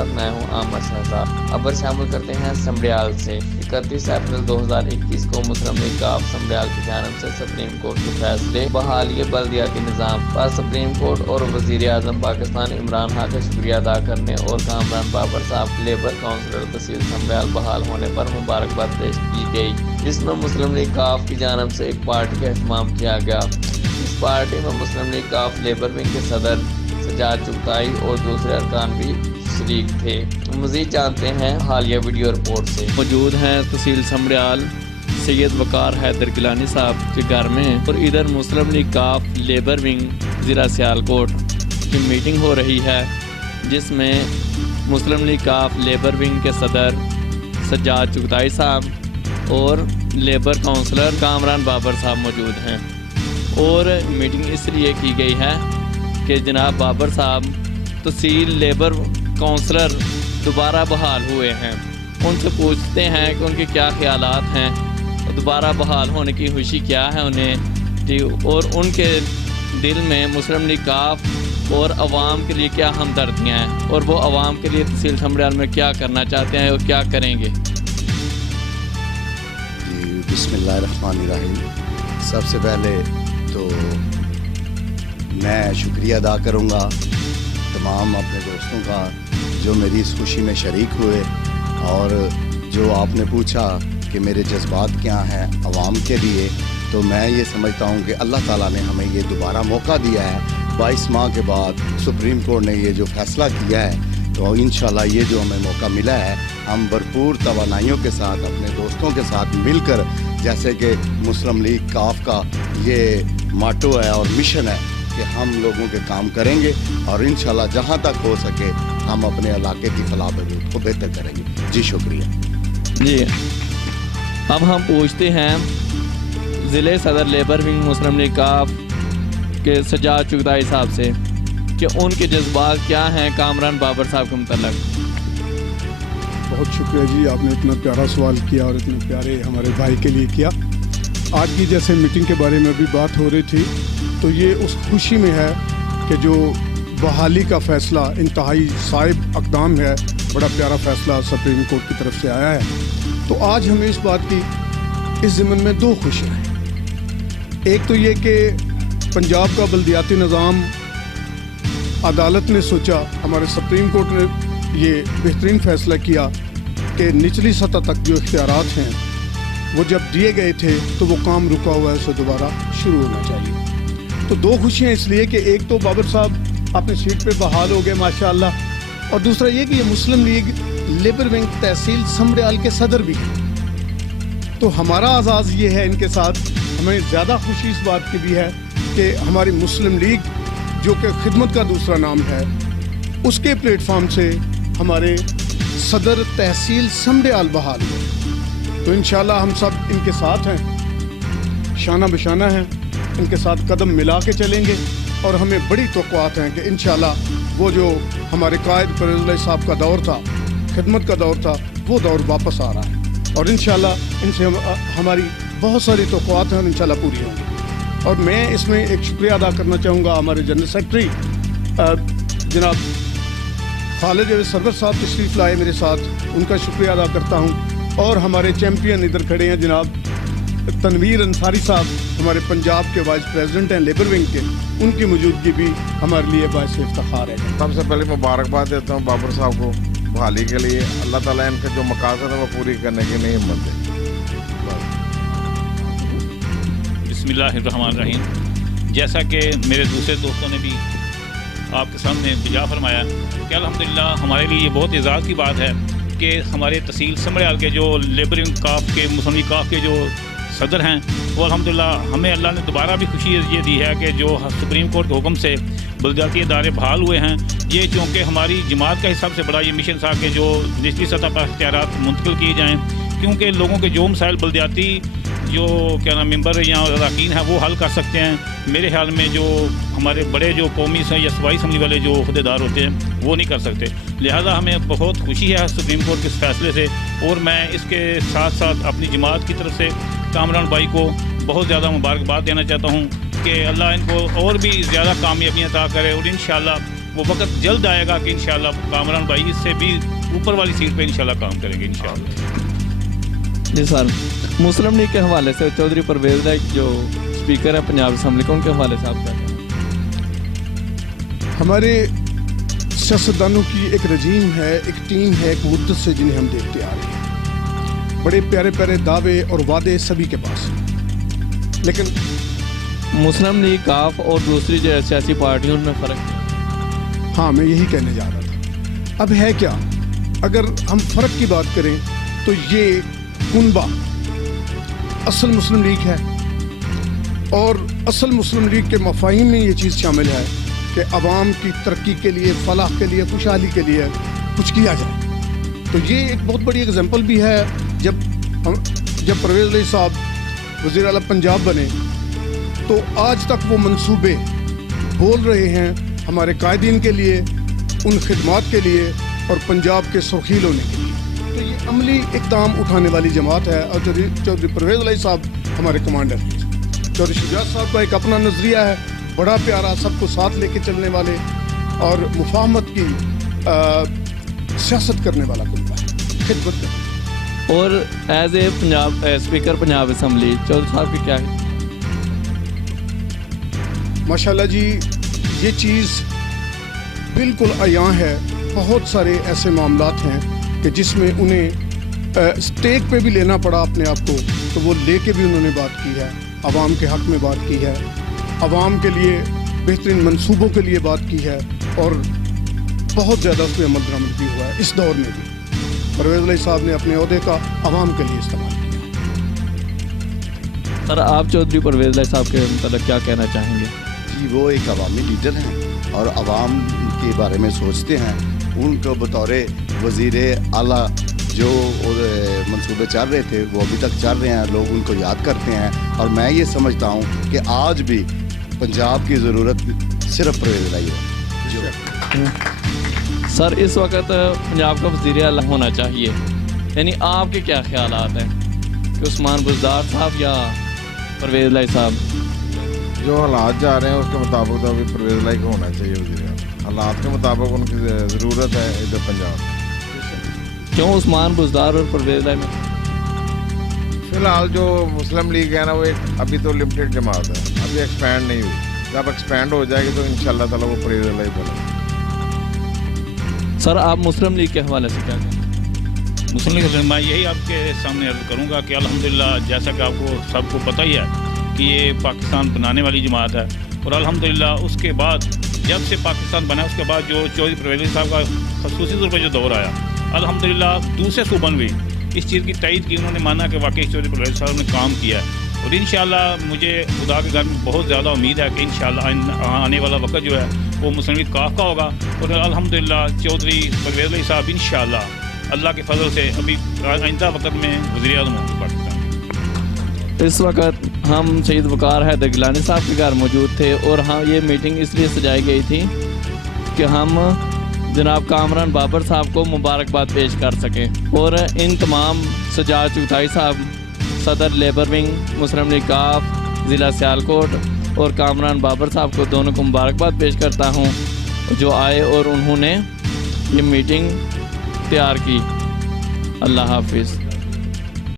साथ मैं हूं आमद शहजाद। खबर शामिल करते हैं समड़ियाल से। 31 अप्रैल 2021 को मुस्लिम लीग काफ समड़ियाल की जानिब से सुप्रीम कोर्ट के फैसले बहाली बल्दियाती निज़ाम पर सुप्रीम कोर्ट और वज़ीर आज़म पाकिस्तान इमरान खान का शुक्रिया अदा करने और कामरान बाबर साहब लेबर काउंसलर तहसील समड़ियाल बहाल होने पर मुबारकबाद पेश की गई, जिसमें मुस्लिम लीग काफ की जानिब से एक पार्टी का एहतमाम किया गया। इस पार्टी में मुस्लिम लीग काफ लेबर विंग के सदर सजाद चुगताई और दूसरे अरकान भी शरीक थे। मज़ीद जानते हैं हालिया वीडियो रिपोर्ट से। मौजूद हैं तहसील समड़ियाल सैयद वकार हैदर गिलानी साहब के घर में, और इधर मुस्लिम लीग काफ लेबर विंग ज़िला सियालकोट की मीटिंग हो रही है, जिसमें मुस्लिम लीग काफ लेबर विंग के सदर सजाद चुगताई साहब और लेबर काउंसलर कामरान बाबर साहब मौजूद हैं। और मीटिंग इसलिए की गई है कि जनाब बाबर साहब तहसील लेबर काउंसलर दोबारा बहाल हुए हैं। उनसे पूछते हैं कि उनके क्या ख्यालात हैं, दोबारा बहाल होने की खुशी क्या है उन्हें जी, और उनके दिल में मुस्लिम लीग काफ और अवाम के लिए क्या हमदर्दियाँ हैं, और वो अवाम के लिए तहसील समड़ियाल में क्या करना चाहते हैं और क्या करेंगे। जी बिस्मिल्लाहिर्रहमानिर्रहीम। सबसे पहले तो मैं शुक्रिया अदा करूँगा तमाम अपने दोस्तों का जो मेरी इस खुशी में शरीक हुए, और जो आपने पूछा कि मेरे जज्बात क्या हैं अवाम के लिए, तो मैं ये समझता हूँ कि अल्लाह ताला ने हमें ये दोबारा मौका दिया है। 22 माह के बाद सुप्रीम कोर्ट ने ये जो फैसला किया है, तो इंशाल्लाह ये जो हमें मौका मिला है, हम भरपूर तवानाइयों के साथ अपने दोस्तों के साथ मिलकर, जैसे कि मुस्लिम लीग काफ का ये माटो है और मिशन है कि हम लोगों के काम करेंगे, और इंशाल्लाह जहाँ तक हो सके हम अपने इलाके की फलाह बहबूद को बेहतर करेंगे। जी शुक्रिया। जी अब हम पूछते हैं ज़िले सदर लेबर विंग मुस्लिम लीग काफ के सजाद चुगताई साहब से कि उनके जज्बात क्या हैं कामरान बाबर साहब के मुतल्लिक़। बहुत शुक्रिया जी, आपने इतना प्यारा सवाल किया और इतने प्यारे हमारे भाई के लिए किया। आज की जैसे मीटिंग के बारे में भी बात हो रही थी, तो ये उस खुशी में है कि जो बहाली का फ़ैसला इंतहाई साहिब अक़दाम है, बड़ा प्यारा फ़ैसला सुप्रीम कोर्ट की तरफ से आया है। तो आज हमें इस बात की इस ज़िम्मन में दो खुशियाँ हैं। एक तो ये कि पंजाब का बल्दियाती निज़ाम अदालत ने सोचा, हमारे सुप्रीम कोर्ट ने ये बेहतरीन फ़ैसला किया कि निचली सतह तक जो इख्तियारात हैं वो जब दिए गए थे तो वो काम रुका हुआ है, उसे दोबारा शुरू होना चाहिए। तो दो खुशियाँ इसलिए कि एक तो बाबर साहब अपनी सीट पे बहाल हो गए माशाअल्लाह, और दूसरा ये कि ये मुस्लिम लीग लेबर विंग तहसील समड़ियाल के सदर भी हैं। तो हमारा आज़ाज़ ये है इनके साथ, हमें ज़्यादा खुशी इस बात की भी है कि हमारी मुस्लिम लीग जो कि खिदमत का दूसरा नाम है, उसके प्लेटफार्म से हमारे सदर तहसील समड़ियाल बहाल हुए। तो इंशाल्लाह हम सब इनके साथ हैं, शाना बशाना हैं, इनके साथ कदम मिला के चलेंगे, और हमें बड़ी तवक्कुआत हैं कि इंशाल्लाह वो जो हमारे कायद परवेज़ साहब का दौर था, खिदमत का दौर था, वो दौर वापस आ रहा है, और इंशाल्लाह इनसे हमारी बहुत सारी तवक्कुआत हैं और इंशाल्लाह पूरी होंगी। और मैं इसमें एक शुक्रिया अदा करना चाहूँगा हमारे जनरल सेक्रेटरी जनाब खालिद जावेद सरवर साहब तशरीफ़ लाए मेरे साथ, उनका शुक्रिया अदा करता हूँ। और हमारे चैम्पियन इधर खड़े हैं जनाब तनवीर अंसारी साहब, हमारे पंजाब के वाइस प्रेसिडेंट हैं लेबर विंग के, उनकी मौजूदगी भी हमारे लिए बाइस इफ्तिखार है। सबसे पहले मुबारकबाद देता हूँ बाबर साहब को बहाली के लिए। अल्लाह ताला इनके जो मकासद है वो पूरी करने की नहीं हिम्मत दे। बिस्मिल्लाहिर्रहमानिर्रहीम। जैसा कि मेरे दूसरे दोस्तों ने भी आपके सामने बिजा फरमाया कि अल्हम्दुलिल्लाह हमारे लिए ये बहुत एज़ाज़ की बात है कि हमारे तहसील समड़ियाल के जो लेबर विंग काफ के मुस्लिम लीग काफ के जो सदर हैं, वो अल्हम्दुलिल्लाह हमें अल्लाह ने दोबारा भी खुशी ये दी है कि जो सुप्रीम कोर्ट के हुक्म से बल्दियाती इदारे बहाल हुए हैं। ये चूँकि हमारी जमात का हिसाब से बड़ा ये मिशन था कि जो निचली सतह पर इख्तियारात मुंतकिल किए जाएँ, क्योंकि लोगों के जो मसाइल बल्दियाती जो क्या नाम मेंबर या अरकान हैं वो हल कर सकते हैं। मेरे ख्याल में जो हमारे बड़े जो कौमी या सूबाई असम्बली वाले जो अहदेदार होते हैं वो नहीं कर सकते। लिहाजा हमें बहुत खुशी है सुप्रीम कोर्ट के इस फैसले से, और मैं इसके साथ साथ अपनी जमात की तरफ से कामरान भाई को बहुत ज़्यादा मुबारकबाद देना चाहता हूँ कि अल्लाह इनको और भी ज़्यादा कामयाबियाँ अता करे, और इंशाअल्लाह وہ वक्त जल्द आएगा कि इंशाल्लाह कामरान भाई इससे भी ऊपर वाली सीट पे इंशाल्लाह काम करेंगे इंशाल्लाह। जी सर, मुस्लिम लीग के हवाले से चौधरी परवेज लाइक जो स्पीकर है पंजाब असम्बली के, उनके हवाले से आप क्या कहें? हमारे सियासतदानों की एक रजीम है, एक टीम है, एक मुद्दत से जिन्हें हम देखते आ रहे हैं। बड़े प्यारे प्यारे दावे और वादे सभी के पास हैं, लेकिन मुस्लिम लीग काफ और दूसरी जो सियासी पार्टियों में फ़र्क है। हाँ, मैं यही कहने जा रहा था। अब है क्या, अगर हम फ़र्क की बात करें तो ये कुनबा असल मुस्लिम लीग है, और असल मुस्लिम लीग के मफाहिम में ये चीज़ शामिल है कि अवाम की तरक्की के लिए, फलाह के लिए, खुशहाली के लिए कुछ किया जाए। तो ये एक बहुत बड़ी एग्जाम्पल भी है। जब परवेज़ अली साहब वज़ीर आला पंजाब बने तो आज तक वो मंसूबे बोल रहे हैं हमारे कायदीन के लिए, उन खिदमात के लिए और पंजाब के सुर्खील होने के लिए। तो ये अमली इक़दाम उठाने वाली जमात है, और चौधरी परवेज़ अली साहब हमारे कमांडर हैं। चौधरी शुजात साहब का एक अपना नज़रिया है, बड़ा प्यारा, सबको साथ लेके चलने वाले और मुफाहमत की सियासत करने वाला कुनबा है, खिदमत करने। और as a Punjab speaker Punjab assembly Chaudhry साहब की क्या है? माशाल्लाह जी, ये चीज़ बिल्कुल आयां है। बहुत सारे ऐसे मामलात हैं कि जिसमें उन्हें स्टेक पे भी लेना पड़ा अपने आप को, तो वो लेके भी उन्होंने बात की है, आवाम के हक़ में बात की है, आवाम के लिए बेहतरीन मंसूबों के लिए बात की है, और बहुत ज़्यादा उस पर अमल दरामद भी हुआ है। इस दौर में भी परवेज़ अली साहब ने अपने ओहदे का आवाम के लिए इस्तेमाल किया। सर, आप चौधरी परवेज लाइक साहब के मतलब क्या कहना चाहेंगे? जी, वो एक अवामी लीडर हैं और आवाम के बारे में सोचते हैं। उनको बतौर वज़ीर आला जो मंसूबे चल रहे थे वो अभी तक चल रहे हैं, लोग उनको याद करते हैं। और मैं ये समझता हूँ कि आज भी पंजाब की ज़रूरत सिर्फ परवेज़ लाई है। सर, इस वक्त पंजाब का वज़ीर आला होना चाहिए, यानी आपके क्या ख्यालात हैं कि उस्मान बुज़दार साहब या परवेज़ लाई साहब? जो हालात जा रहे हैं उसके मुताबिक तो अभी परवेज़ लाई को होना चाहिए वज़ीर आला। हालात के मुताबिक उनकी ज़रूरत है इधर पंजाब। क्यों उस्मान बुज़दार और परवेज़ लाई में? फिलहाल जो मुस्लिम लीग है ना, वो एक अभी तो लिमिटेड जमात है, अभी एक्सपैंड नहीं हुई। जब एक्सपैंड हो जाएगी तो इंशाल्लाह ताला वो परवेज़ लाई बनेगी। सर, आप मुस्लिम लीग के हवाले से क्या कहें? मुस्लिम लीग मैं यही आपके सामने अर्ज़ करूँगा कि अल्हम्दुलिल्लाह, जैसा कि आपको सबको पता ही है कि ये पाकिस्तान बनाने वाली जमात है, और अल्हम्दुलिल्लाह उसके बाद जब से पाकिस्तान बना उसके बाद जो चौधरी परवेज़ अली साहब का ख़ुसूसी तौर पर जो दौर आया, अल्हम्दुलिल्लाह दूसरे सूबन भी इस चीज़ की तईद की, उन्होंने माना कि वाकई चौधरी परवेज़ साहब ने काम किया है। और इंशाल्लाह मुझे खुदा के घर में बहुत ज़्यादा उम्मीद है कि इंशाल्लाह आने वाला वक्त जो है वो मुस्लिम लीग काफ का होगा, और अल्हम्दुलिल्लाह चौधरी परवेज़ अली साहब इंशाल्लाह अल्लाह के फजल से अभी आइंदा वक्त में वज़ीर आज़म होंगे पाकिस्तान। इस वक्त हम सईद वक़ार हैदर गिलानी साहब के घर मौजूद थे, और हाँ, ये मीटिंग इसलिए सजाई गई थी कि हम जनाब कामरान बाबर साहब को मुबारकबाद पेश कर सकें, और इन तमाम सजाद चुगताई साहब सदर लेबर विंग मुस्लिम लीग काफ ज़िला सियालकोट और कामरान बाबर साहब को दोनों को मुबारकबाद पेश करता हूँ जो आए और उन्होंने ये मीटिंग तैयार की। अल्लाह हाफिज़।